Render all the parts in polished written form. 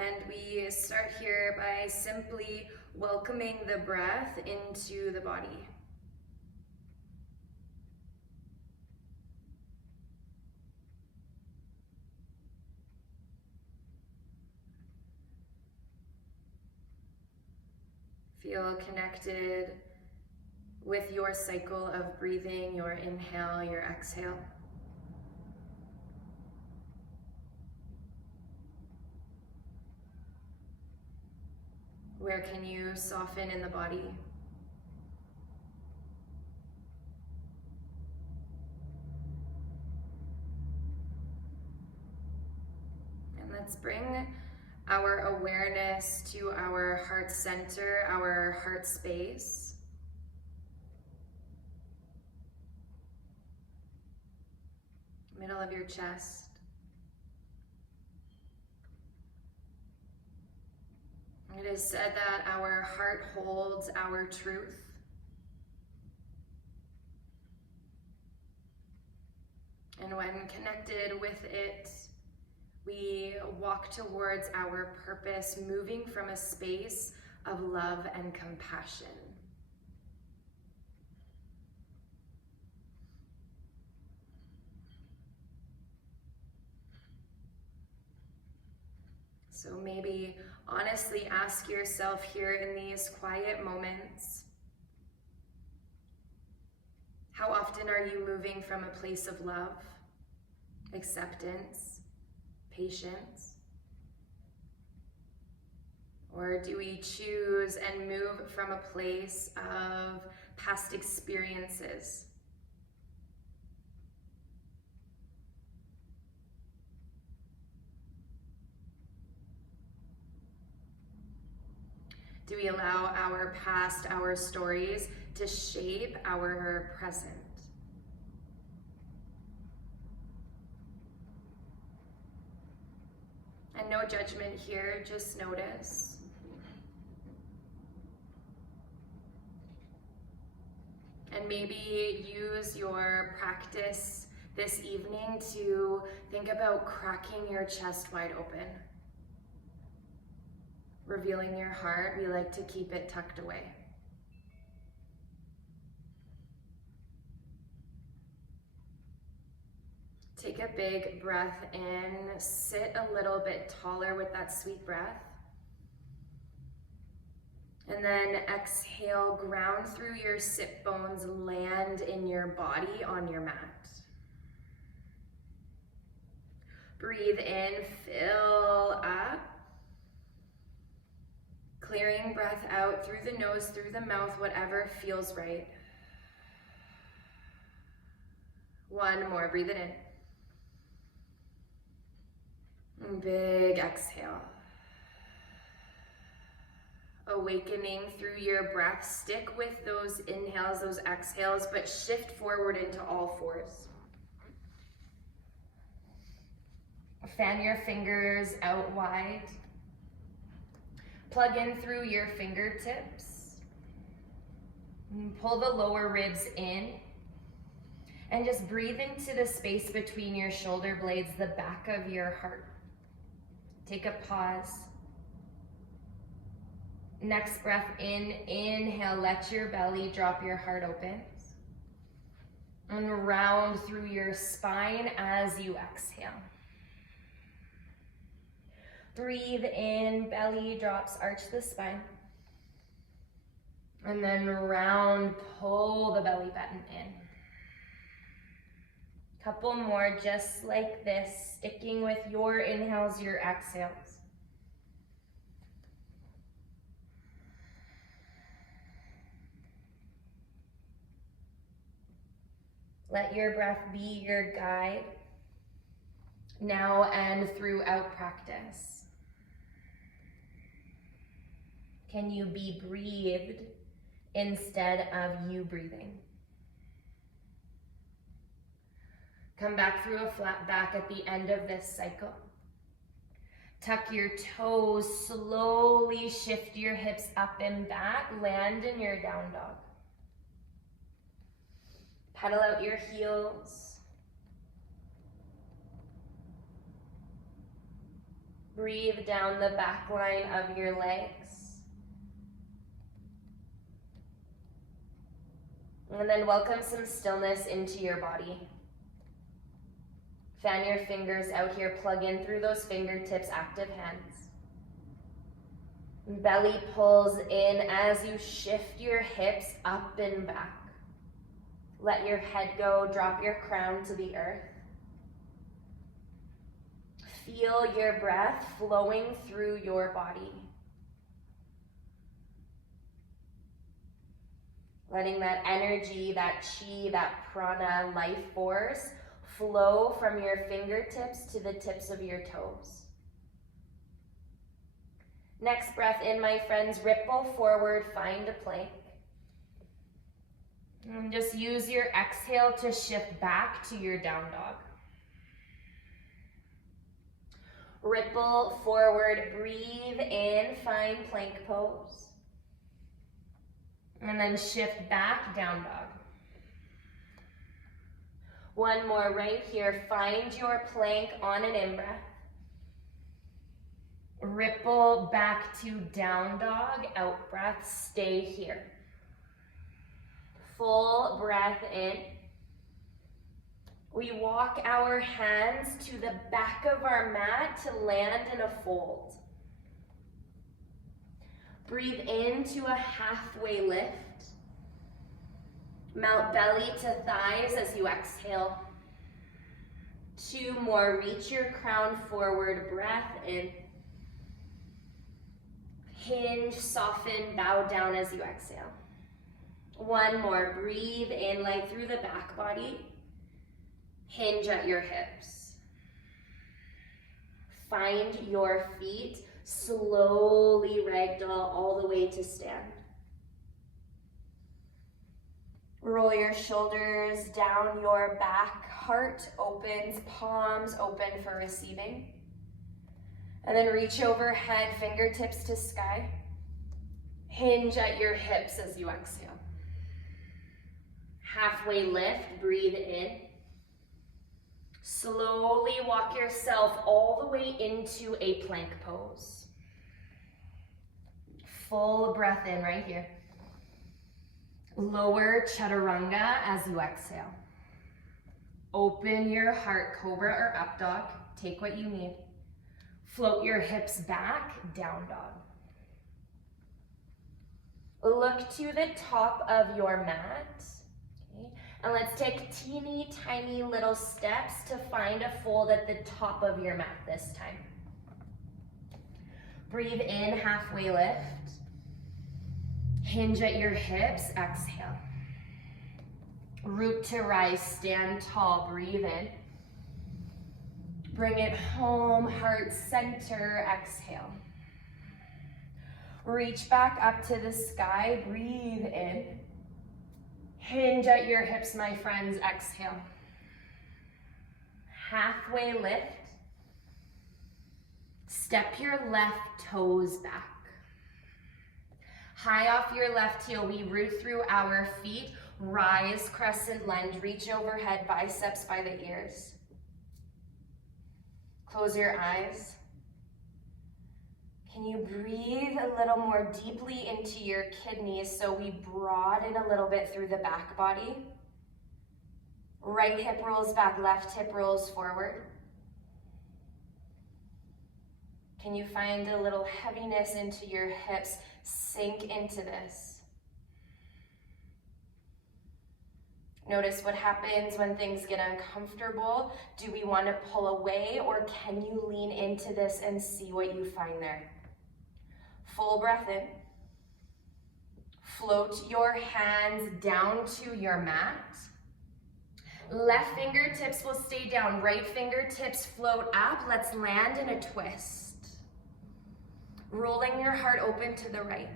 And we start here by simply welcoming the breath into the body. Feel connected with your cycle of breathing, your inhale, your exhale. Where can you soften in the body? And let's bring our awareness to our heart center, our heart space. Middle of your chest. It is said that our heart holds our truth. And when connected with it, we walk towards our purpose, moving from a space of love and compassion. So maybe honestly ask yourself here in these quiet moments, how often are you moving from a place of love, acceptance, patience? Or do we choose and move from a place of past experiences? Do we allow our past, our stories, to shape our present? And no judgment here, just notice. And maybe use your practice this evening to think about cracking your chest wide open. Revealing your heart, we like to keep it tucked away. Take a big breath in, sit a little bit taller with that sweet breath. And then exhale, ground through your sit bones, land in your body on your mat. Breathe in, fill up. Clearing breath out through the nose, through the mouth, whatever feels right. One more, breathe it in. And big exhale. Awakening through your breath. Stick with those inhales, those exhales, but shift forward into all fours. Fan your fingers out wide. Plug in through your fingertips. Pull the lower ribs in. And just breathe into the space between your shoulder blades, the back of your heart. Take a pause. Next breath in, inhale, let your belly drop, your heart open. And round through your spine as you exhale. Breathe in, belly drops, arch the spine. And then round, pull the belly button in. Couple more just like this, sticking with your inhales, your exhales. Let your breath be your guide now and throughout practice. Can you be breathed instead of you breathing? Come back through a flat back at the end of this cycle. Tuck your toes, slowly shift your hips up and back, land in your down dog. Pedal out your heels. Breathe down the back line of your legs. And then welcome some stillness into your body. Fan your fingers out here, plug in through those fingertips, active hands. Belly pulls in as you shift your hips up and back. Let your head go, drop your crown to the earth. Feel your breath flowing through your body. Letting that energy, that chi, that prana, life force flow from your fingertips to the tips of your toes. Next breath in, my friends, ripple forward, find a plank. And just use your exhale to shift back to your down dog. Ripple forward, breathe in, find plank pose. And then shift back, down dog. One more right here, find your plank on an in-breath. Ripple back to down dog, out breath, stay here. Full breath in. We walk our hands to the back of our mat to land in a fold. Breathe into a halfway lift. Melt belly to thighs as you exhale. 2 more, reach your crown forward, breath in. Hinge, soften, bow down as you exhale. 1 more, breathe in, light through the back body. Hinge at your hips. Find your feet, slowly ragdoll all the way to stand. Roll your shoulders down your back, heart opens, palms open for receiving. And then reach overhead, fingertips to sky. Hinge at your hips as you exhale. Halfway lift, breathe in. Slowly walk yourself all the way into a plank pose. Full breath in right here. Lower chaturanga as you exhale. Open your heart, cobra or up dog. Take what you need. Float your hips back, down dog. Look to the top of your mat. Okay. And let's take teeny tiny little steps to find a fold at the top of your mat this time. Breathe in, halfway lift. Hinge at your hips, exhale. Root to rise, stand tall, breathe in. Bring it home, heart center, exhale. Reach back up to the sky, breathe in. Hinge at your hips, my friends, exhale. Halfway lift. Step your left toes back. High off your left heel, we root through our feet, rise, crescent lunge, reach overhead, biceps by the ears. Close your eyes. Can you breathe a little more deeply into your kidneys so we broaden a little bit through the back body? Right hip rolls back, left hip rolls forward. Can you find a little heaviness into your hips? Sink into this. Notice what happens when things get uncomfortable. Do we want to pull away, or can you lean into this and see what you find there? Full breath in. Float your hands down to your mat. Left fingertips will stay down. Right fingertips float up. Let's land in a twist. Rolling your heart open to the right.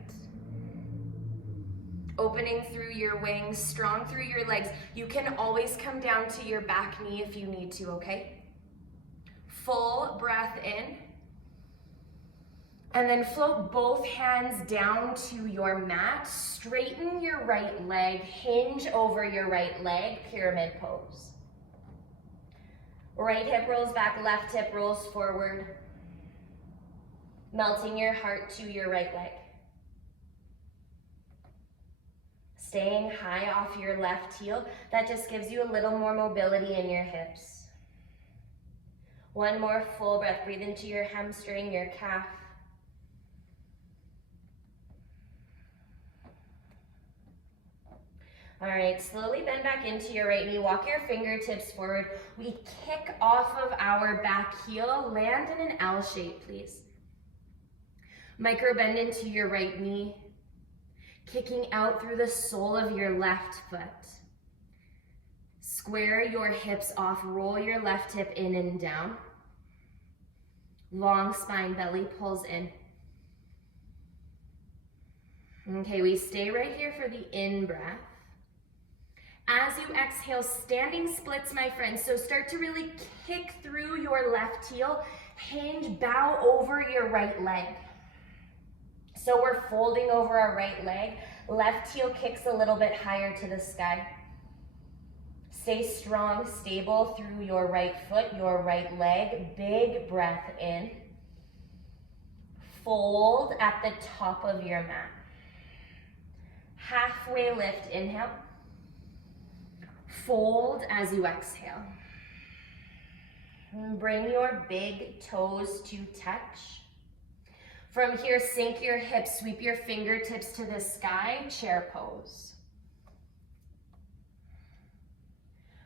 Opening through your wings, strong through your legs. You can always come down to your back knee if you need to, okay? Full breath in. And then float both hands down to your mat. Straighten your right leg, hinge over your right leg, pyramid pose. Right hip rolls back, left hip rolls forward. Melting your heart to your right leg. Staying high off your left heel. That just gives you a little more mobility in your hips. One more full breath. Breathe into your hamstring, your calf. All right, slowly bend back into your right knee. Walk your fingertips forward. We kick off of our back heel. Land in an L shape, please. Micro bend into your right knee. Kicking out through the sole of your left foot. Square your hips off. Roll your left hip in and down. Long spine, belly pulls in. Okay, we stay right here for the in-breath. As you exhale, standing splits, my friends. So start to really kick through your left heel. Hinge, bow over your right leg. So we're folding over our right leg. Left heel kicks a little bit higher to the sky. Stay strong, stable through your right foot, your right leg. Big breath in. Fold at the top of your mat. Halfway lift, inhale. Fold as you exhale. And bring your big toes to touch. From here, sink your hips, sweep your fingertips to the sky, chair pose.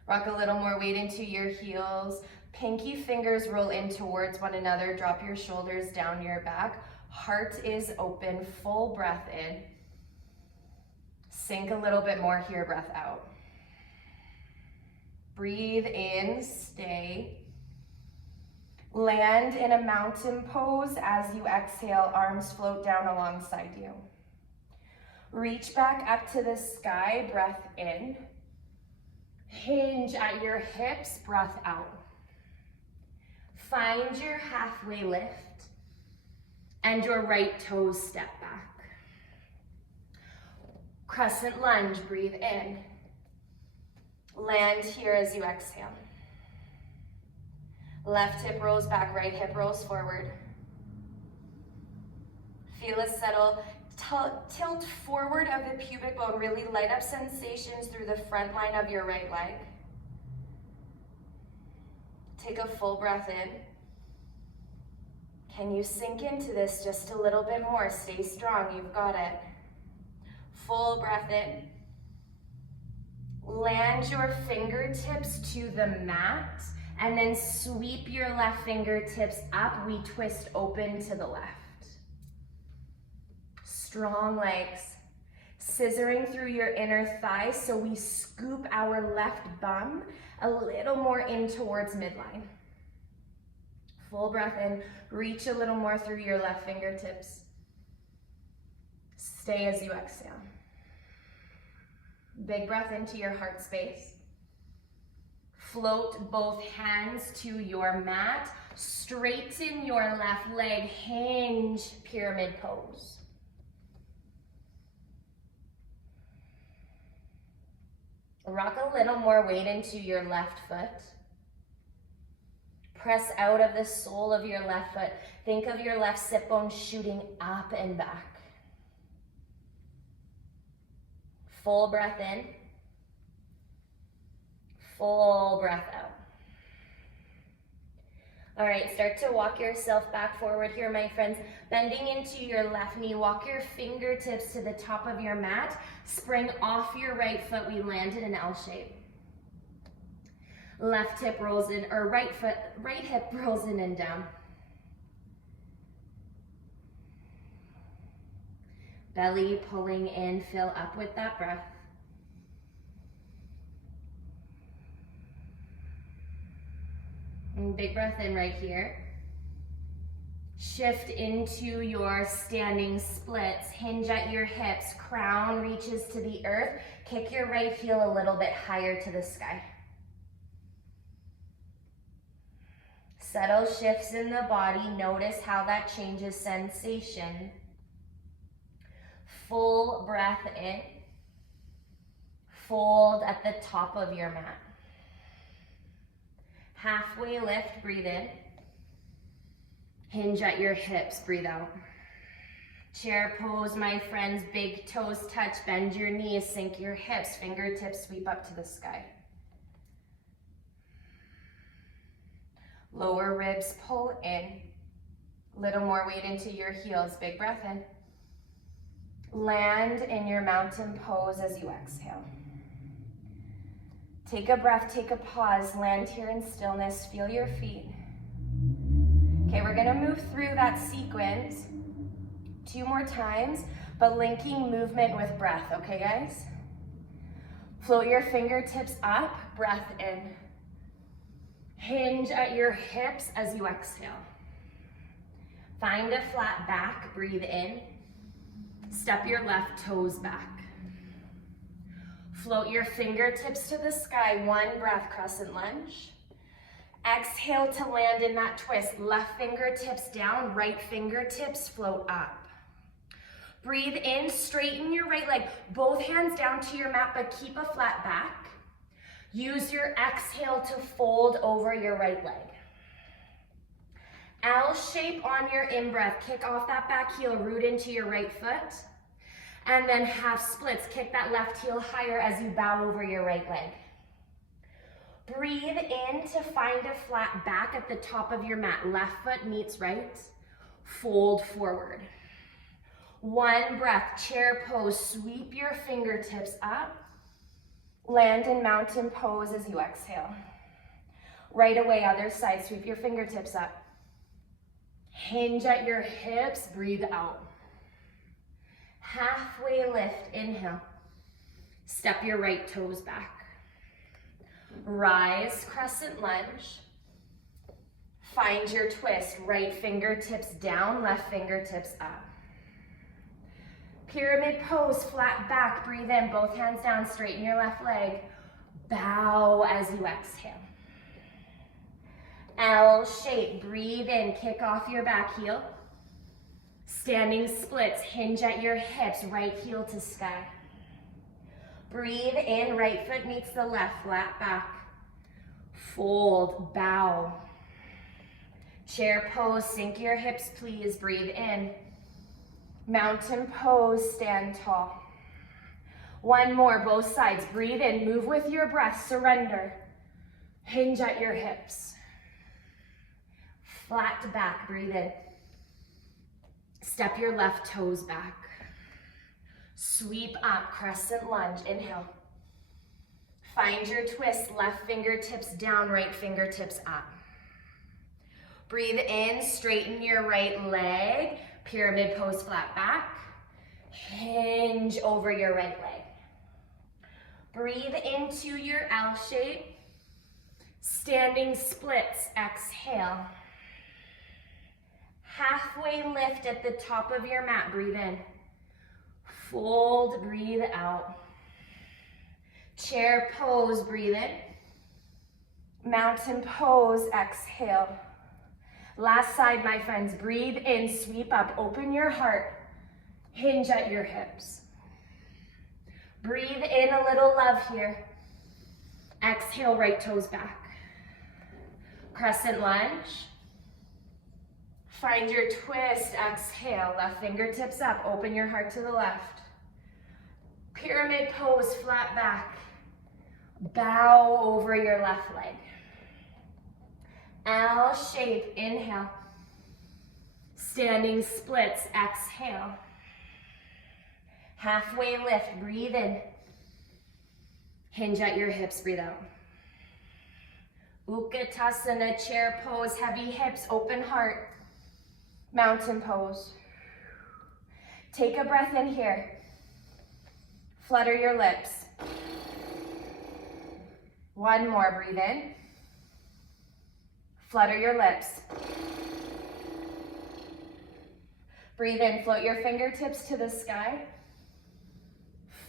Rock a little more weight into your heels. Pinky fingers roll in towards one another. Drop your shoulders down your back. Heart is open, full breath in. Sink a little bit more here, breath out. Breathe in, stay. Land in a mountain pose as you exhale, arms float down alongside you. Reach back up to the sky, breath in. Hinge at your hips, breath out. Find your halfway lift and your right toes step back. Crescent lunge, breathe in. Land here as you exhale. Left hip rolls back, right hip rolls forward. Feel it settle. Tilt forward of the pubic bone. Really light up sensations through the front line of your right leg. Take a full breath in. Can you sink into this just a little bit more? Stay strong, you've got it. Full breath in. Land your fingertips to the mat and then sweep your left fingertips up. We twist open to the left. Strong legs. Scissoring through your inner thigh, so we scoop our left bum a little more in towards midline. Full breath in. Reach a little more through your left fingertips. Stay as you exhale. Big breath into your heart space. Float both hands to your mat. Straighten your left leg. Hinge, pyramid pose. Rock a little more weight into your left foot. Press out of the sole of your left foot. Think of your left sit bone shooting up and back. Full breath in. Full breath out. All right, start to walk yourself back forward here, my friends. Bending into your left knee, walk your fingertips to the top of your mat. Spring off your right foot, we land in an L shape. Left hip rolls in, or right hip rolls in and down. Belly pulling in, fill up with that breath. And big breath in right here. Shift into your standing splits. Hinge at your hips. Crown reaches to the earth. Kick your right heel a little bit higher to the sky. Subtle shifts in the body. Notice how that changes sensation. Full breath in. Fold at the top of your mat. Halfway lift, breathe in. Hinge at your hips, breathe out. Chair pose, my friends, big toes touch, bend your knees, sink your hips, fingertips sweep up to the sky. Lower ribs pull in. Little more weight into your heels, big breath in. Land in your mountain pose as you exhale. Take a breath, take a pause, land here in stillness, feel your feet. Okay, we're gonna move through that sequence 2 more times, but linking movement with breath, okay guys? Float your fingertips up, breath in. Hinge at your hips as you exhale. Find a flat back, breathe in. Step your left toes back. Float your fingertips to the sky, 1 breath, crescent lunge. Exhale to land in that twist. Left fingertips down, right fingertips float up. Breathe in, straighten your right leg. Both hands down to your mat, but keep a flat back. Use your exhale to fold over your right leg. L shape on your in-breath. Kick off that back heel, root into your right foot. And then half splits. Kick that left heel higher as you bow over your right leg. Breathe in to find a flat back at the top of your mat. Left foot meets right. Fold forward. 1 breath, chair pose. Sweep your fingertips up. Land in mountain pose as you exhale. Right away, other side, sweep your fingertips up. Hinge at your hips, breathe out. Halfway lift, inhale. Step your right toes back. Rise, crescent lunge. Find your twist, right fingertips down, left fingertips up. Pyramid pose, flat back, breathe in, both hands down, straighten your left leg. Bow as you exhale. L shape, breathe in, kick off your back heel. Standing splits, hinge at your hips, right heel to sky. Breathe in, right foot meets the left, flat back. Fold, bow. Chair pose, sink your hips please, breathe in. Mountain pose, stand tall. 1 more, both sides, breathe in, move with your breath, surrender. Hinge at your hips. Flat back, breathe in. Step your left toes back. Sweep up, crescent lunge, inhale. Find your twist, left fingertips down, right fingertips up. Breathe in, straighten your right leg, pyramid pose, flat back. Hinge over your right leg. Breathe into your L shape. Standing splits, exhale. Halfway lift at the top of your mat, breathe in. Fold, breathe out. Chair pose, breathe in. Mountain pose, exhale. Last side, my friends, breathe in, sweep up, open your heart, hinge at your hips. Breathe in a little love here. Exhale, right toes back. Crescent lunge. Find your twist, exhale, left fingertips up, open your heart to the left. Pyramid pose, flat back. Bow over your left leg. L shape, inhale. Standing splits, exhale. Halfway lift, breathe in. Hinge at your hips, breathe out. Utkatasana, chair pose, heavy hips, open heart. Mountain pose. Take a breath in here. Flutter your lips. 1 more, breathe in. Flutter your lips. Breathe in, float your fingertips to the sky.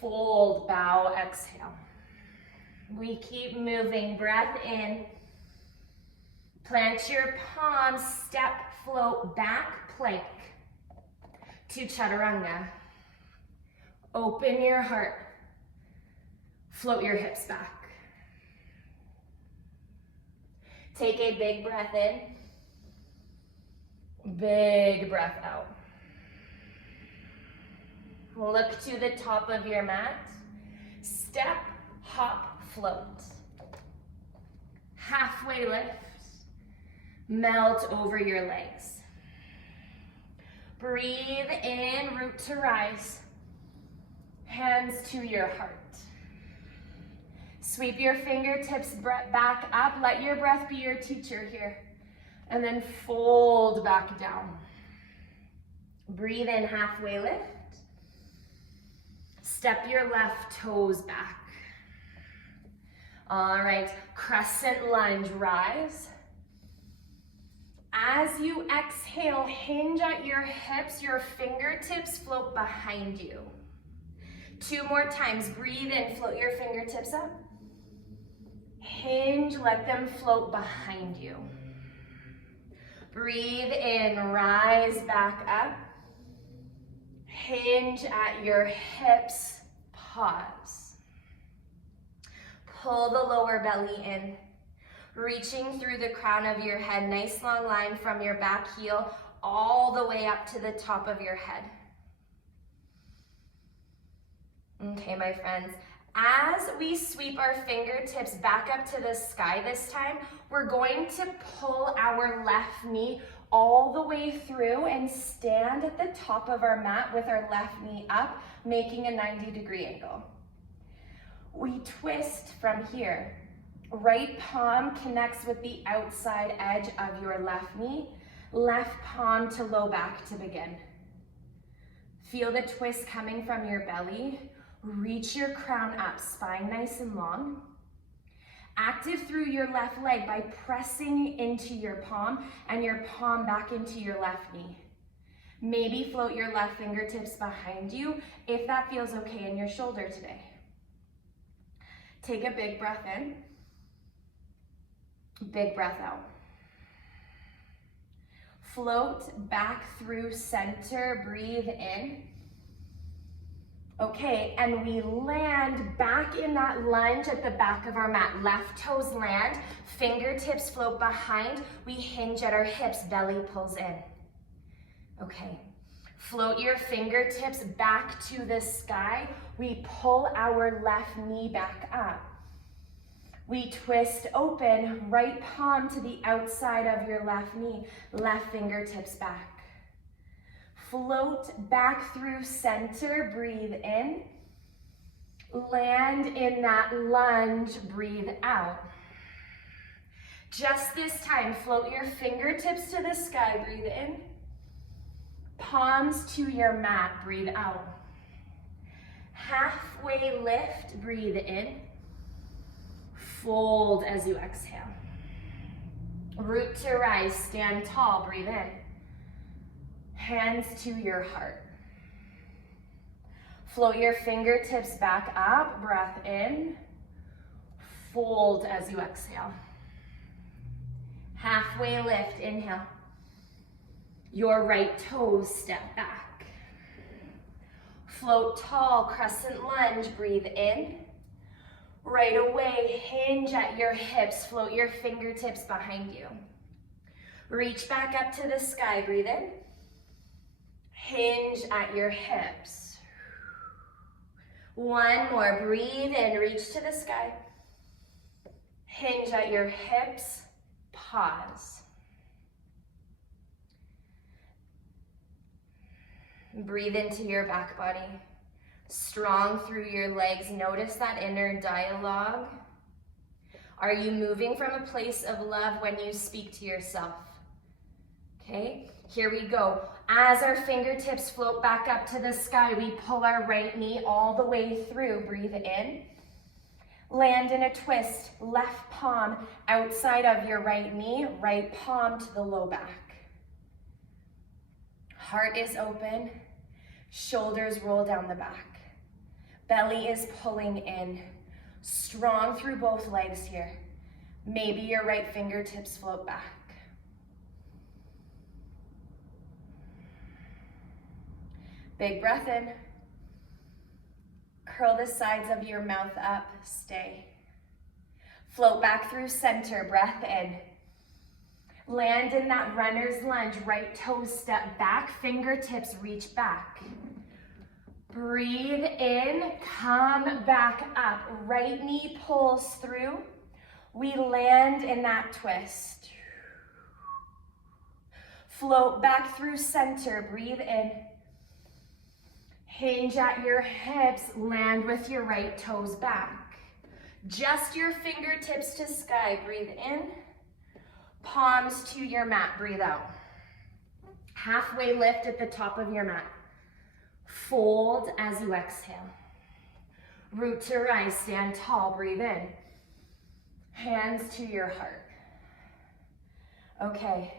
Fold, bow, exhale. We keep moving, breath in. Plant your palms, step, float, back, plank to chaturanga. Open your heart. Float your hips back. Take a big breath in. Big breath out. Look to the top of your mat. Step, hop, float. Halfway lift. Melt over your legs. Breathe in, root to rise. Hands to your heart. Sweep your fingertips back up. Let your breath be your teacher here. And then fold back down. Breathe in, halfway lift. Step your left toes back. All right, crescent lunge, rise. As you exhale, hinge at your hips, your fingertips float behind you. 2 more times, breathe in, float your fingertips up. Hinge, let them float behind you. Breathe in, rise back up. Hinge at your hips, pause. Pull the lower belly in, reaching through the crown of your head. Nice long line from your back heel all the way up to the top of your head. Okay, my friends, as we sweep our fingertips back up to the sky this time, we're going to pull our left knee all the way through and stand at the top of our mat with our left knee up, making a 90-degree angle. We twist from here. Right palm connects with the outside edge of your left knee, left palm to low back to begin. Feel the twist coming from your belly. Reach your crown up, spine nice and long. Active through your left leg by pressing into your palm and your palm back into your left knee. Maybe float your left fingertips behind you if that feels okay in your shoulder today. Take a big breath in, big breath out. Float back through center, breathe in. Okay, and we land back in that lunge at the back of our mat. Left toes land, fingertips float behind. We hinge at our hips, belly pulls in. Okay, float your fingertips back to the sky. We pull our left knee back up. We twist open, right palm to the outside of your left knee, left fingertips back. Float back through center, breathe in. Land in that lunge, breathe out. Just this time, float your fingertips to the sky, breathe in. Palms to your mat, breathe out. Halfway lift, breathe in. Fold as you exhale. Root to rise, stand tall, breathe in. Hands to your heart. Float your fingertips back up, breath in. Fold as you exhale. Halfway lift, inhale. Your right toes step back. Float tall, crescent lunge, breathe in. Right away, hinge at your hips, float your fingertips behind you. Reach back up to the sky, breathe in. Hinge at your hips. One more, breathe in, reach to the sky. Hinge at your hips, pause. Breathe into your back body. Strong through your legs. Notice that inner dialogue. Are you moving from a place of love when you speak to yourself? Okay, here we go. As our fingertips float back up to the sky, we pull our right knee all the way through. Breathe in. Land in a twist. Left palm outside of your right knee, right palm to the low back. Heart is open. Shoulders roll down the back. Belly is pulling in. Strong through both legs here. Maybe your right fingertips float back. Big breath in. Curl the sides of your mouth up, stay. Float back through center, breath in. Land in that runner's lunge, right toes step back, fingertips reach back. Breathe in, come back up. Right knee pulls through. We land in that twist. Float back through center, breathe in. Hinge at your hips, land with your right toes back. Just your fingertips to sky, breathe in. Palms to your mat, breathe out. Halfway lift at the top of your mat. Fold as you exhale. Root to rise, stand tall, breathe in. Hands to your heart. Okay,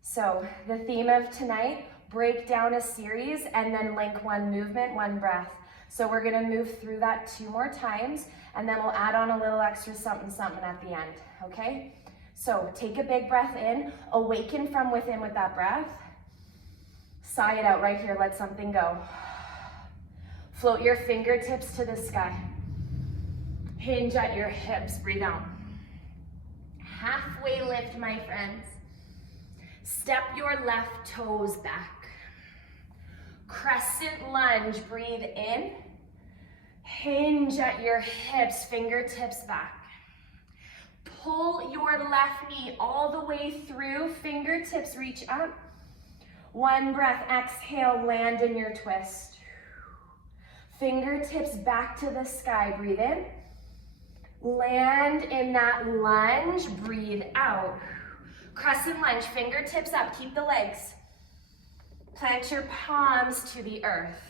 so the theme of tonight, break down a series and then link one movement, one breath. So we're gonna move through that 2 more times and then we'll add on a little extra something at the end, okay? So take a big breath in, awaken from within with that breath. Sigh it out right here, let something go. Float your fingertips to the sky. Hinge at your hips, breathe out. Halfway lift, my friends. Step your left toes back. Crescent lunge, breathe in. Hinge at your hips, fingertips back. Pull your left knee all the way through, fingertips reach up. One breath, exhale, land in your twist. Fingertips back to the sky, breathe in. Land in that lunge, breathe out. Crescent lunge, fingertips up, keep the legs. Plant your palms to the earth.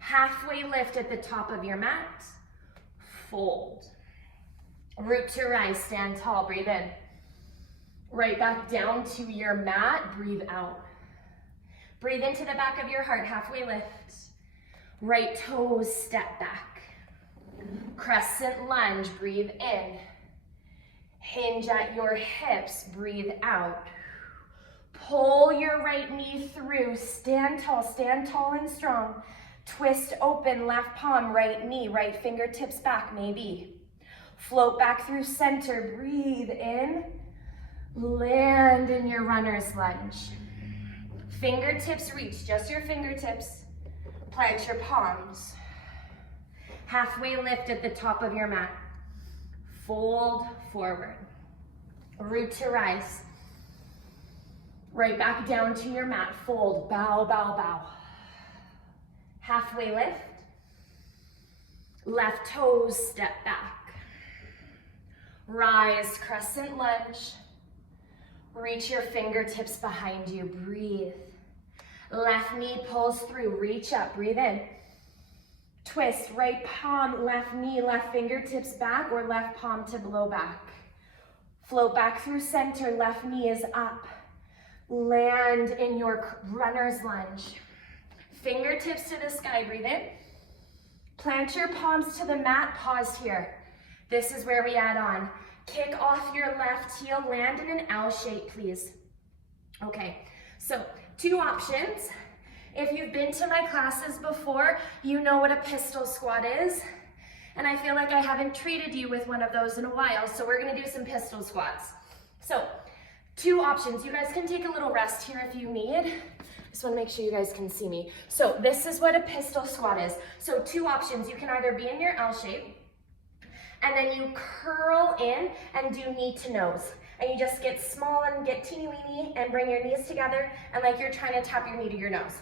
Halfway lift at the top of your mat. Fold. Root to rise, stand tall, breathe in. Right back down to your mat, breathe out. Breathe into the back of your heart, halfway lift. Right toes step back. Crescent lunge, breathe in. Hinge at your hips, breathe out. Pull your right knee through, stand tall and strong. Twist open, left palm, right knee, right fingertips back, maybe. Float back through center, breathe in. Land in your runner's lunge. Fingertips reach, just your fingertips. Plant your palms. Halfway lift at the top of your mat. Fold forward. Root to rise. Right back down to your mat. Fold, bow, bow, bow. Halfway lift. Left toes step back. Rise, crescent lunge. Reach your fingertips behind you, breathe. Left knee pulls through, reach up, breathe in. Twist, right palm, left knee, left fingertips back or left palm to blow back. Float back through center, left knee is up. Land in your runner's lunge. Fingertips to the sky, breathe in. Plant your palms to the mat, pause here. This is where we add on. Kick off your left heel, land in an L shape, please. Okay, so 2 options. If you've been to my classes before, you know what a pistol squat is. And I feel like I haven't treated you with one of those in a while, so we're gonna do some pistol squats. So, 2 options. You guys can take a little rest here if you need. Just wanna make sure you guys can see me. So this is what a pistol squat is. So 2 options. You can either be in your L shape, and then you curl in and do knee to nose. And you just get small and get teeny weeny and bring your knees together and like you're trying to tap your knee to your nose.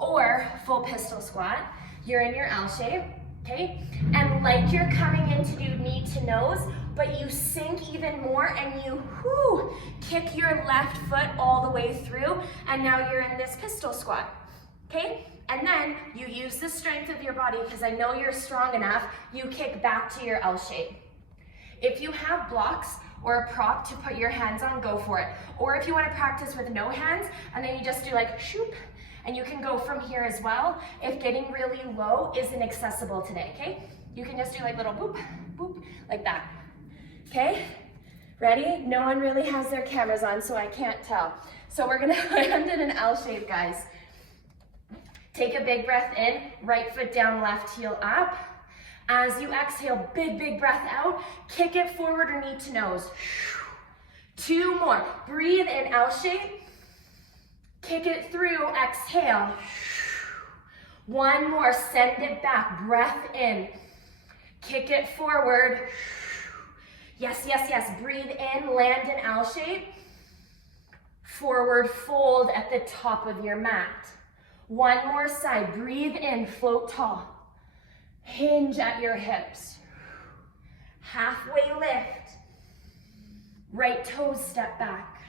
Or full pistol squat, you're in your L shape, okay? And like you're coming in to do knee to nose, but you sink even more and you kick your left foot all the way through and now you're in this pistol squat, okay? And then you use the strength of your body because I know you're strong enough, you kick back to your L shape. If you have blocks or a prop to put your hands on, go for it. Or if you want to practice with no hands and then you just do like shoop, and you can go from here as well if getting really low isn't accessible today, okay? You can just do like little boop, boop, like that, okay? Ready? No one really has their cameras on, so I can't tell. So we're gonna land in an L shape, guys. Take a big breath in, right foot down, left heel up. As you exhale, big, big breath out. Kick it forward or knee to nose. 2 more. Breathe in, L shape. Kick it through, exhale. 1 more, send it back, breath in. Kick it forward. Yes, yes, yes. Breathe in, land in L shape. Forward fold at the top of your mat. 1 more side. Breathe in, float tall. Hinge at your hips. Halfway lift. Right toes step back.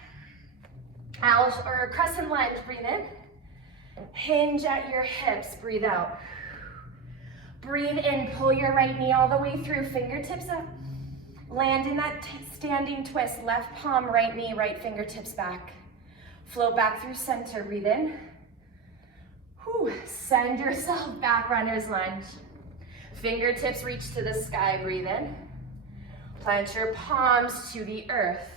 Crescent lunge, breathe in. Hinge at your hips, breathe out. Breathe in, pull your right knee all the way through, fingertips up. Land in that standing twist, left palm, right knee, right fingertips back. Float back through center, breathe in. Whew. Send yourself back, runner's lunge. Fingertips reach to the sky, breathe in. Plant your palms to the earth.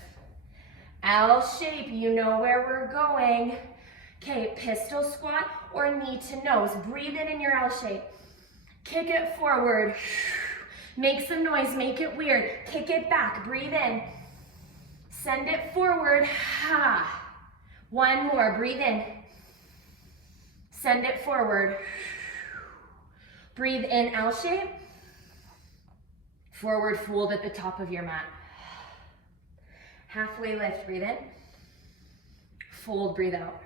L shape, you know where we're going. Okay, pistol squat or knee to nose. Breathe in your L shape. Kick it forward. Make some noise, make it weird. Kick it back, breathe in. Send it forward. Ha. 1 more, breathe in. Send it forward. Breathe in, L shape. Forward fold at the top of your mat. Halfway lift, breathe in. Fold, breathe out.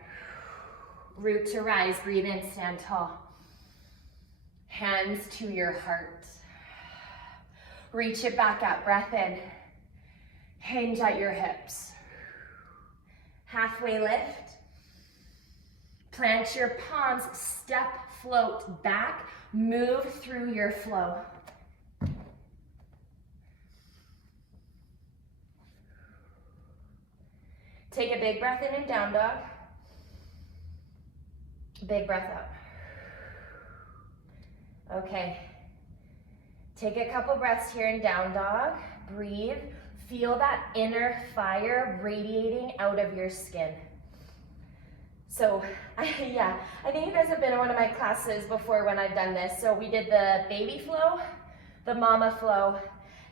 Root to rise, breathe in, stand tall. Hands to your heart. Reach it back up, breath in. Hinge at your hips. Halfway lift. Plant your palms, step, float back, move through your flow. Take a big breath in down dog. Big breath out. Okay. Take a couple breaths here in down dog. Breathe. Feel that inner fire radiating out of your skin. So, I think you guys have been in one of my classes before when I've done this. So we did the baby flow, the mama flow,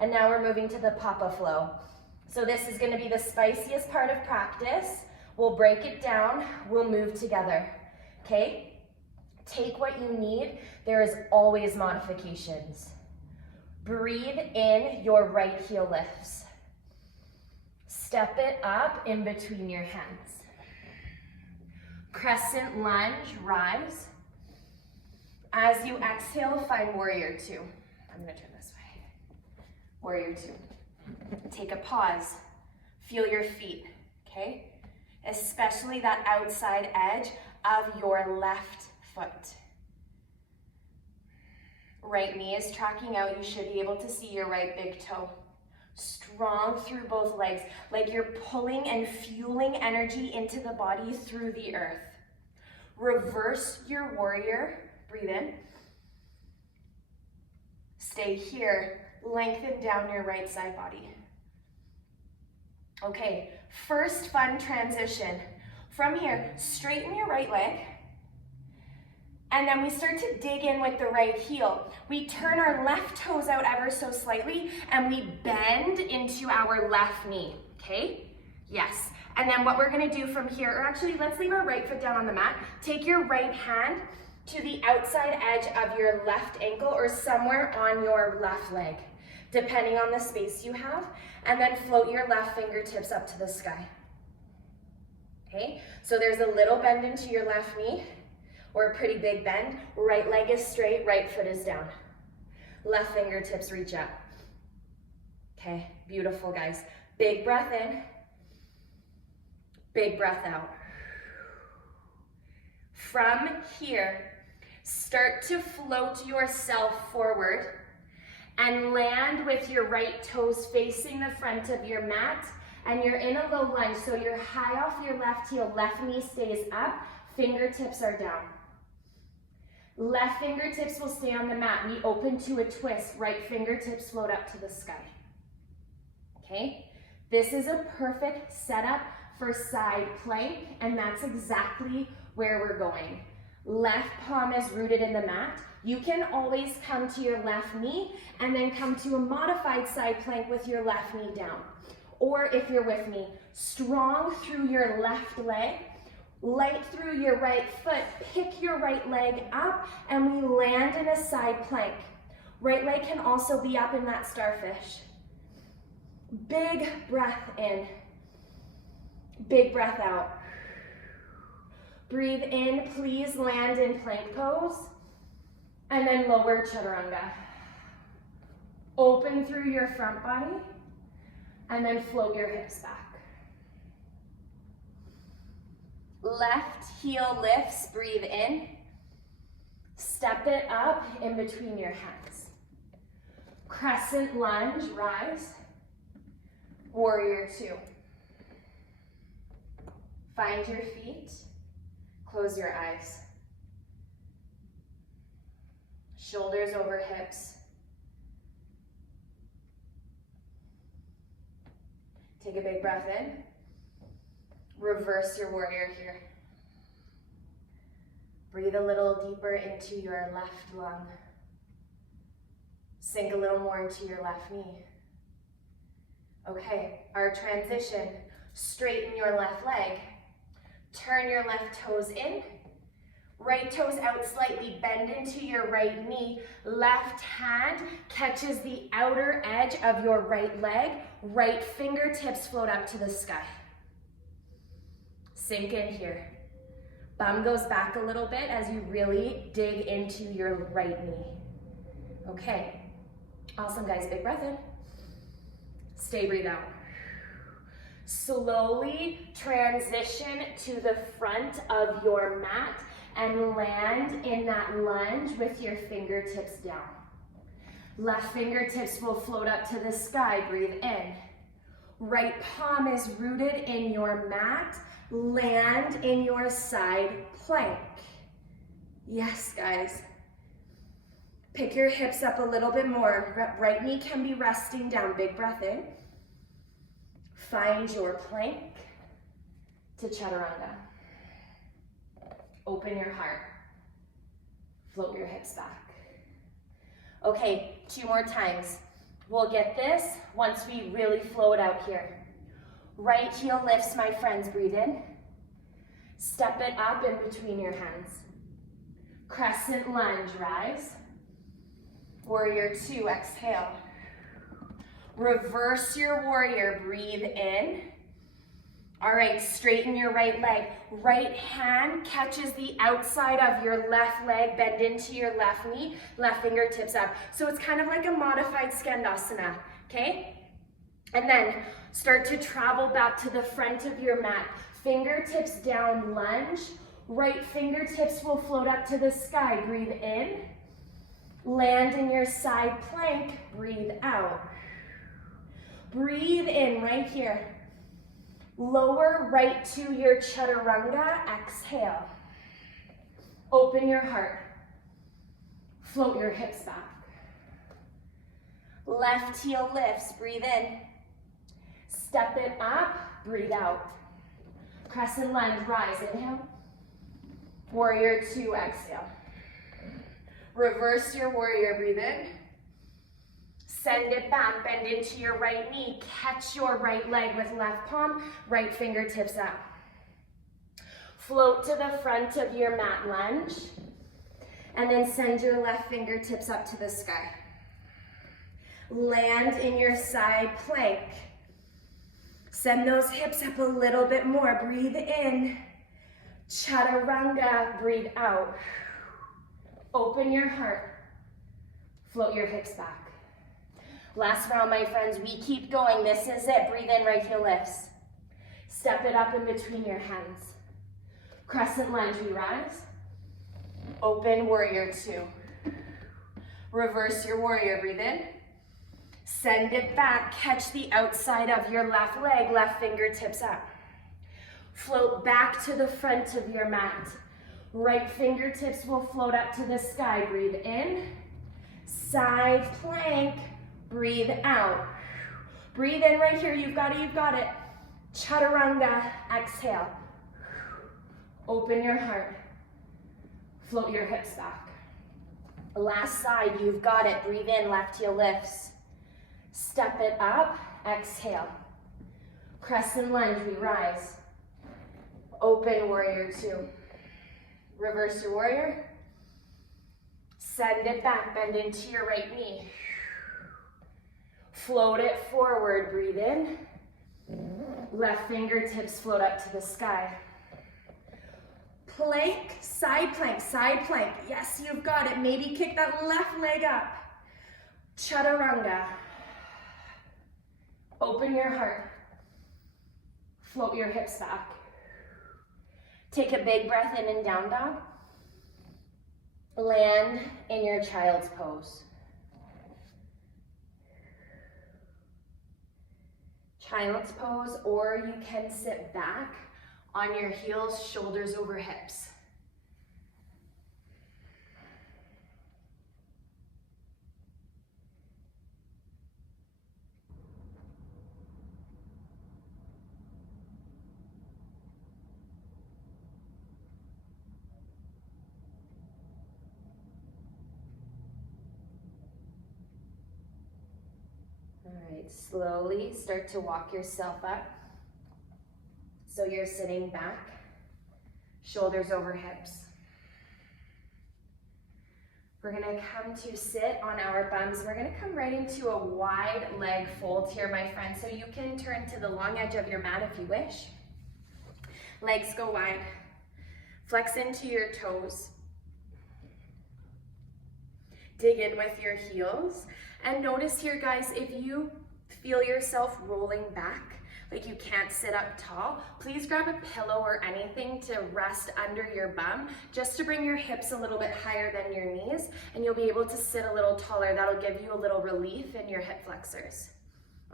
and now we're moving to the papa flow. So this is gonna be the spiciest part of practice. We'll break it down, we'll move together, okay? Take what you need, there is always modifications. Breathe in, your right heel lifts. Step it up in between your hands. Crescent lunge, rise. As you exhale, find warrior 2. I'm gonna turn this way. Warrior 2. Take a pause. Feel your feet, okay? Especially that outside edge of your left foot. Right knee is tracking out. You should be able to see your right big toe. Strong through both legs, like you're pulling and fueling energy into the body through the earth. Reverse your warrior, breathe in. Stay here, lengthen down your right side body. Okay, first fun transition. From here, straighten your right leg. And then we start to dig in with the right heel. We turn our left toes out ever so slightly and we bend into our left knee, okay? Yes. And then what we're gonna do from here, or actually let's leave our right foot down on the mat. Take your right hand to the outside edge of your left ankle or somewhere on your left leg, depending on the space you have, and then float your left fingertips up to the sky. Okay, so there's a little bend into your left knee, or a pretty big bend. Right leg is straight, right foot is down. Left fingertips reach up. Okay, beautiful guys. Big breath in, big breath out. From here, start to float yourself forward and land with your right toes facing the front of your mat, and you're in a low lunge, so you're high off your left heel, left knee stays up, fingertips are down. Left fingertips will stay on the mat. We open to a twist, right fingertips float up to the sky. Okay, this is a perfect setup for side plank, and that's exactly where we're going. Left palm is rooted in the mat. You can always come to your left knee and then come to a modified side plank with your left knee down. Or if you're with me, strong through your left leg, light through your right foot. Pick your right leg up and we land in a side plank. Right leg can also be up in that starfish. Big breath in. Big breath out. Breathe in, please land in plank pose. And then lower chaturanga. Open through your front body. And then float your hips back. Left heel lifts, breathe in. Step it up in between your hands. Crescent lunge, rise. Warrior two. Find your feet, close your eyes. Shoulders over hips. Take a big breath in. Reverse your warrior here. Breathe a little deeper into your left lung. Sink a little more into your left knee. Okay, our transition. Straighten your left leg. Turn your left toes in. Right toes out slightly, bend into your right knee. Left hand catches the outer edge of your right leg. Right fingertips float up to the sky. Sink in here. Bum goes back a little bit as you really dig into your right knee. Okay, awesome guys, big breath in. Stay, breathe out. Slowly transition to the front of your mat and land in that lunge with your fingertips down. Left fingertips will float up to the sky, breathe in. Right palm is rooted in your mat, land in your side plank. Yes, guys. Pick your hips up a little bit more. Right knee can be resting down, big breath in. Find your plank to chaturanga. Open your heart. Float your hips back. Okay, 2 more times. We'll get this once we really float out here. Right heel lifts, my friends, breathe in. Step it up in between your hands. Crescent lunge, rise. Warrior two, exhale. Reverse your warrior, breathe in. All right, straighten your right leg. Right hand catches the outside of your left leg, bend into your left knee, left fingertips up. So it's kind of like a modified Skandasana, okay? And then start to travel back to the front of your mat. Fingertips down, lunge. Right fingertips will float up to the sky, breathe in. Land in your side plank, breathe out. Breathe in right here. Lower right to your chaturanga, exhale. Open your heart. Float your hips back. Left heel lifts, breathe in. Step it up, breathe out. Crescent lunge, rise, inhale. Warrior two, exhale. Reverse your warrior, breathe in. Send it back, bend into your right knee. Catch your right leg with left palm, right fingertips up. Float to the front of your mat, lunge. And then send your left fingertips up to the sky. Land in your side plank. Send those hips up a little bit more. Breathe in. Chaturanga, breathe out. Open your heart. Float your hips back. Last round, my friends, we keep going. This is it. Breathe in, right heel lifts. Step it up in between your hands. Crescent lunge, we rise. Open, warrior two. Reverse your warrior, breathe in. Send it back, catch the outside of your left leg, left fingertips up. Float back to the front of your mat. Right fingertips will float up to the sky, breathe in. Side plank. Breathe out. Breathe in right here. You've got it, you've got it. Chaturanga, exhale. Open your heart. Float your hips back. Last side, you've got it. Breathe in, left heel lifts. Step it up, exhale. Crescent lunge, we rise. Open warrior two. Reverse your warrior. Send it back, bend into your right knee. Float it forward, breathe in. Left fingertips float up to the sky. Plank, side plank, side plank. Yes, you've got it. Maybe kick that left leg up. Chaturanga. Open your heart. Float your hips back. Take a big breath in and down dog. Land in your child's pose. Child's pose, or you can sit back on your heels, shoulders over hips. All right, slowly start to walk yourself up. So you're sitting back, shoulders over hips. We're gonna come to sit on our bums. We're gonna come right into a wide leg fold here, my friend. So you can turn to the long edge of your mat if you wish. Legs go wide. Flex into your toes. Dig in with your heels. And notice here, guys, if you feel yourself rolling back, like you can't sit up tall, please grab a pillow or anything to rest under your bum, just to bring your hips a little bit higher than your knees, and you'll be able to sit a little taller. That'll give you a little relief in your hip flexors.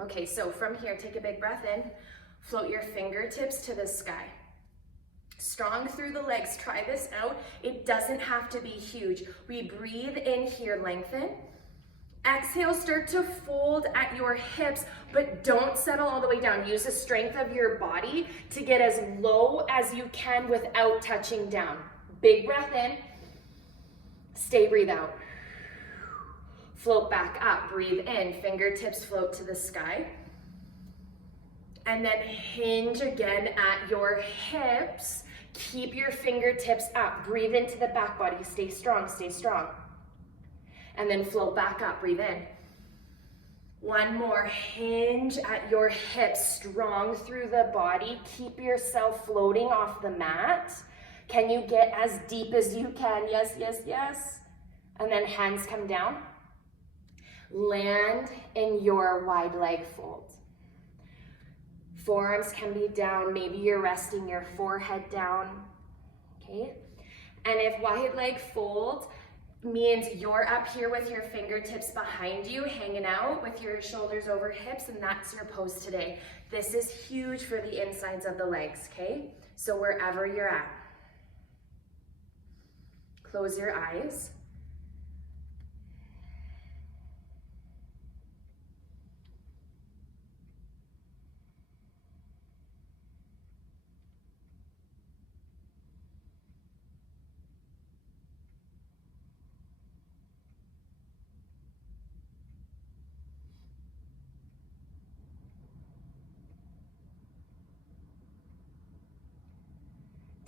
Okay, so from here, take a big breath in, float your fingertips to the sky. Strong through the legs, try this out. It doesn't have to be huge. We breathe in here, lengthen. Exhale, start to fold at your hips, but don't settle all the way down. Use the strength of your body to get as low as you can without touching down. Big breath in. Stay, breathe out. Float back up, breathe in. Fingertips float to the sky. And then hinge again at your hips. Keep your fingertips up. Breathe into the back body. Stay strong, stay strong. And then float back up, breathe in. One more, hinge at your hips, strong through the body. Keep yourself floating off the mat. Can you get as deep as you can? Yes, yes, yes. And then hands come down. Land in your wide leg fold. Forearms can be down. Maybe you're resting your forehead down, okay? And if wide leg fold means you're up here with your fingertips behind you, hanging out with your shoulders over hips, and that's your pose today. This is huge for the insides of the legs, okay? So wherever you're at, close your eyes.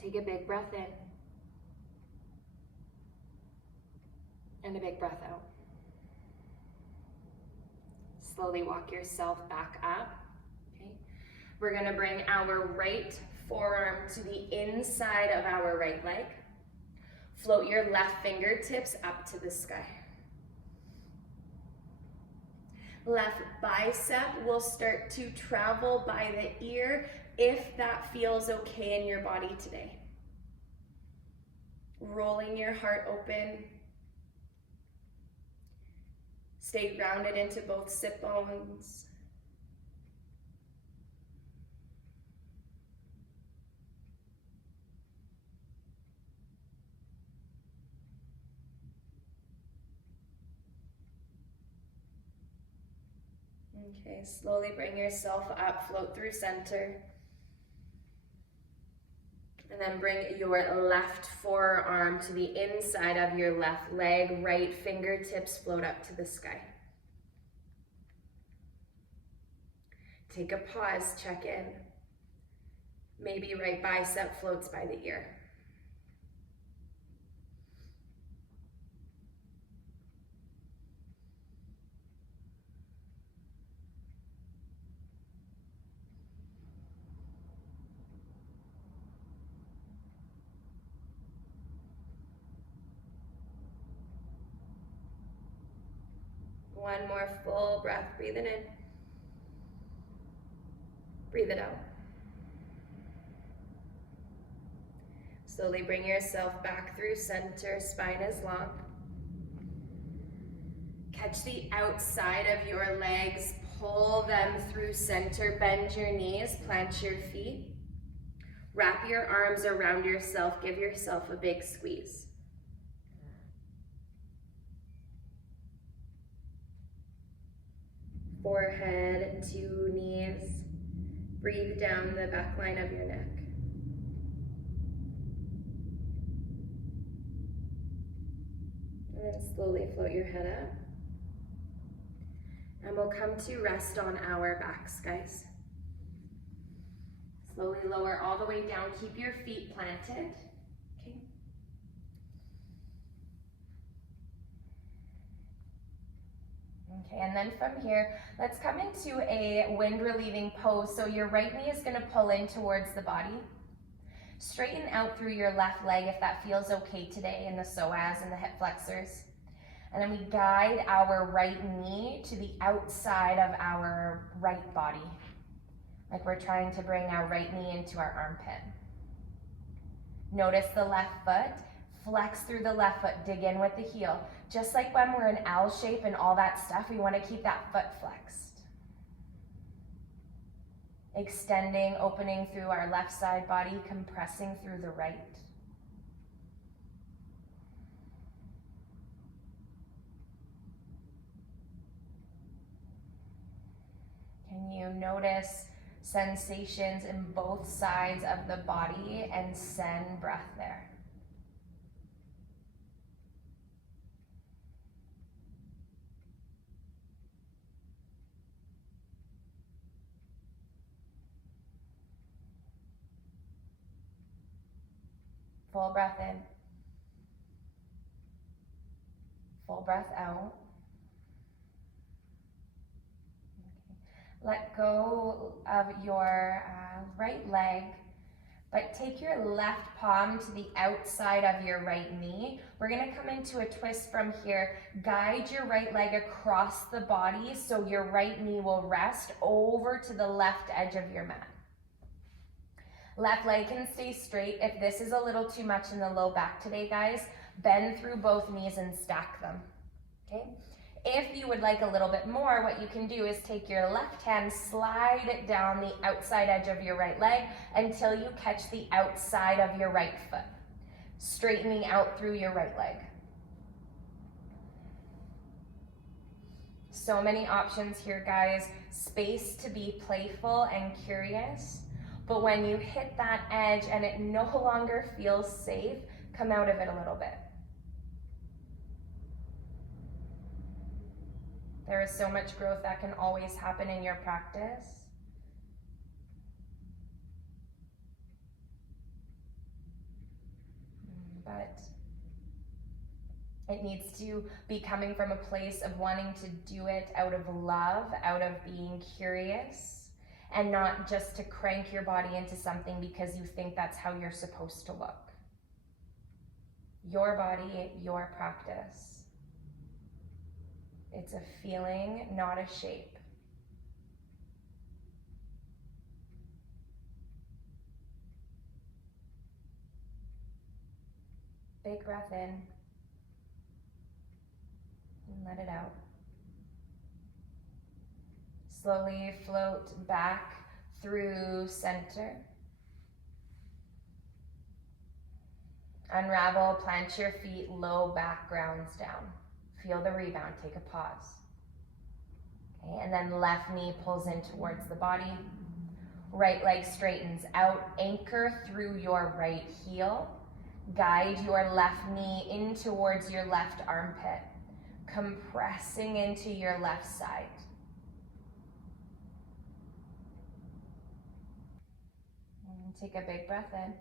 Take a big breath in and a big breath out. Slowly walk yourself back up, okay? We're gonna bring our right forearm to the inside of our right leg. Float your left fingertips up to the sky. Left bicep will start to travel by the ear if that feels okay in your body today. Rolling your heart open. Stay grounded into both sit bones. Okay, slowly bring yourself up, float through center. And then bring your left forearm to the inside of your left leg, right fingertips float up to the sky. Take a pause, check in. Maybe right bicep floats by the ear. One more full breath, breathe it in. Breathe it out. Slowly bring yourself back through center, spine is long. Catch the outside of your legs, pull them through center, bend your knees, plant your feet. Wrap your arms around yourself, give yourself a big squeeze. Forehead to knees. Breathe down the back line of your neck. And then slowly float your head up. And we'll come to rest on our backs, guys. Slowly lower all the way down. Keep your feet planted. Okay. Okay, and then from here, let's come into a wind relieving pose. So your right knee is going to pull in towards the body. Straighten out through your left leg if that feels okay today in the psoas and the hip flexors. And then we guide our right knee to the outside of our right body. Like we're trying to bring our right knee into our armpit. Notice the left foot. Flex through the left foot, dig in with the heel. Just like when we're in L shape and all that stuff, we want to keep that foot flexed. Extending, opening through our left side body, compressing through the right. Can you notice sensations in both sides of the body and send breath there? Full breath in. Full breath out. Okay. Let go of your right leg, but take your left palm to the outside of your right knee. We're gonna come into a twist from here. Guide your right leg across the body so your right knee will rest over to the left edge of your mat. Left leg can stay straight. If this is a little too much in the low back today, guys, bend through both knees and stack them, okay? If you would like a little bit more, what you can do is take your left hand, slide it down the outside edge of your right leg until you catch the outside of your right foot, straightening out through your right leg. So many options here, guys. Space to be playful and curious. But when you hit that edge and it no longer feels safe, come out of it a little bit. There is so much growth that can always happen in your practice. But it needs to be coming from a place of wanting to do it out of love, out of being curious, and not just to crank your body into something because you think that's how you're supposed to look. Your body, your practice. It's a feeling, not a shape. Big breath in and let it out. Slowly float back through center. Unravel, plant your feet, low back grounds down. Feel the rebound, take a pause. Okay, and then left knee pulls in towards the body. Right leg straightens out, anchor through your right heel. Guide your left knee in towards your left armpit, compressing into your left side. And take a big breath in.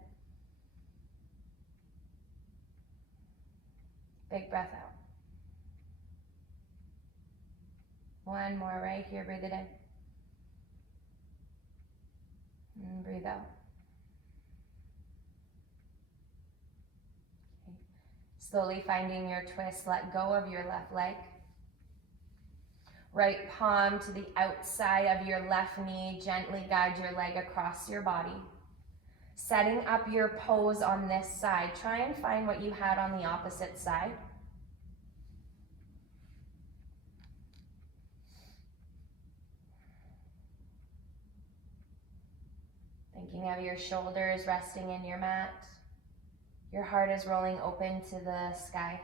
Big breath out. One more right here, breathe it in. And breathe out. Okay. Slowly finding your twist, let go of your left leg. Right palm to the outside of your left knee, gently guide your leg across your body. Setting up your pose on this side. Try and find what you had on the opposite side. Thinking of your shoulders resting in your mat. Your heart is rolling open to the sky.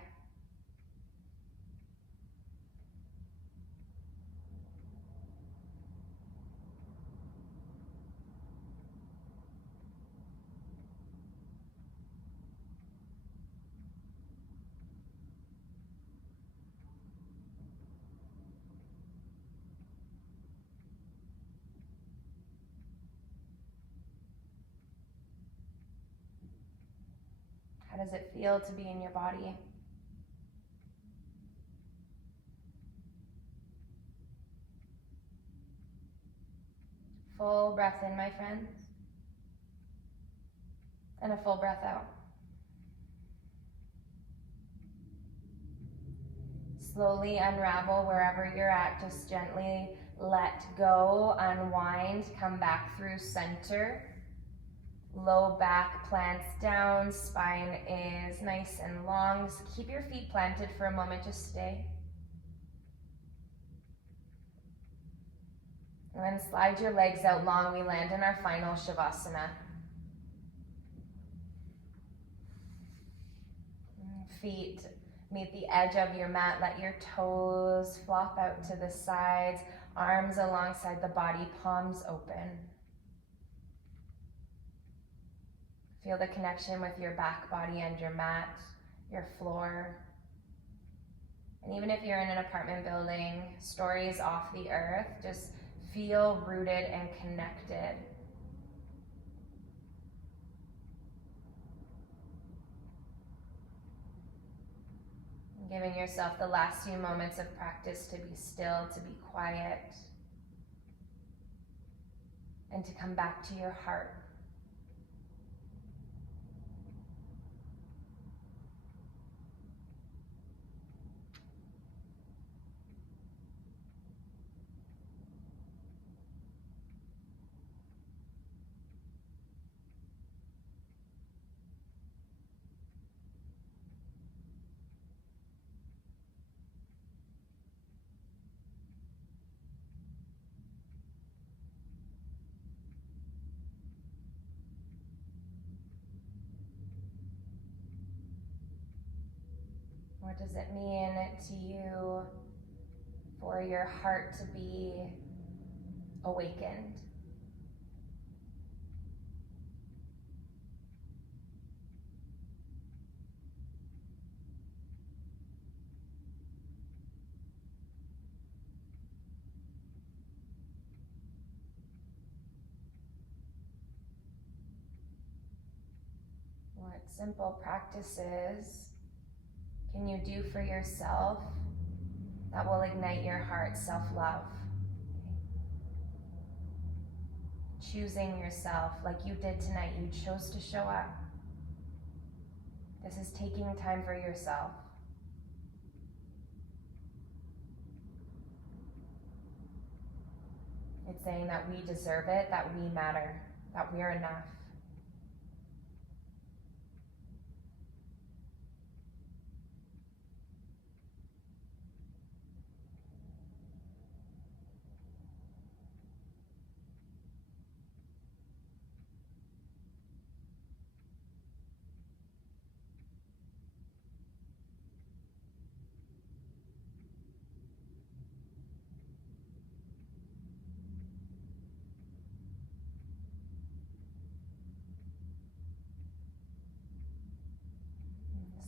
How does it feel to be in your body? Full breath in, my friends. And a full breath out. Slowly unravel wherever you're at. Just gently let go, unwind, come back through center. Low back plants down, spine is nice and long. Just keep your feet planted for a moment, just stay. And then slide your legs out long. We land in our final Shavasana. Feet meet the edge of your mat. Let your toes flop out to the sides. Arms alongside the body, palms open. Feel the connection with your back body and your mat, your floor. And even if you're in an apartment building, stories off the earth, just feel rooted and connected. Giving yourself the last few moments of practice to be still, to be quiet, and to come back to your heart. What does it mean to you for your heart to be awakened? What simple practices can you do for yourself that will ignite your heart? Self-love. Choosing yourself like you did tonight. You chose to show up. This is taking time for yourself. It's saying that we deserve it, that we matter, that we're enough.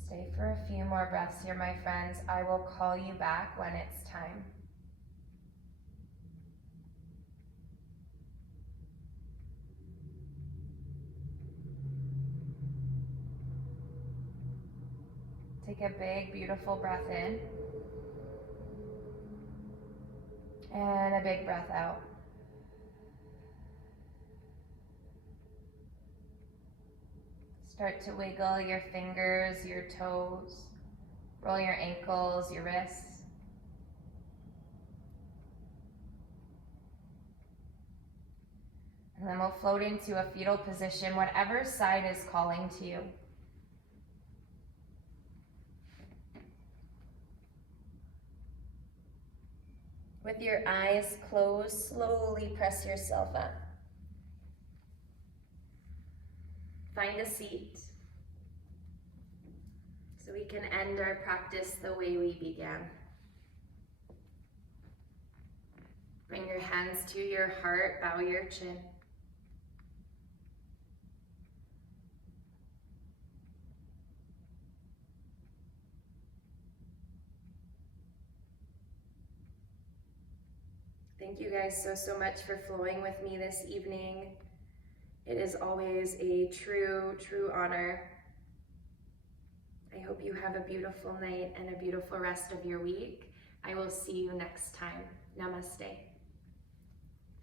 Stay for a few more breaths here, my friends. I will call you back when it's time. Take a big, beautiful breath in. And a big breath out. Start to wiggle your fingers, your toes. Roll your ankles, your wrists. And then we'll float into a fetal position, whatever side is calling to you. With your eyes closed, slowly press yourself up. Find a seat so we can end our practice the way we began. Bring your hands to your heart, bow your chin. Thank you guys so much for flowing with me this evening. It is always a true honor. I hope you have a beautiful night and a beautiful rest of your week. I will see you next time. Namaste.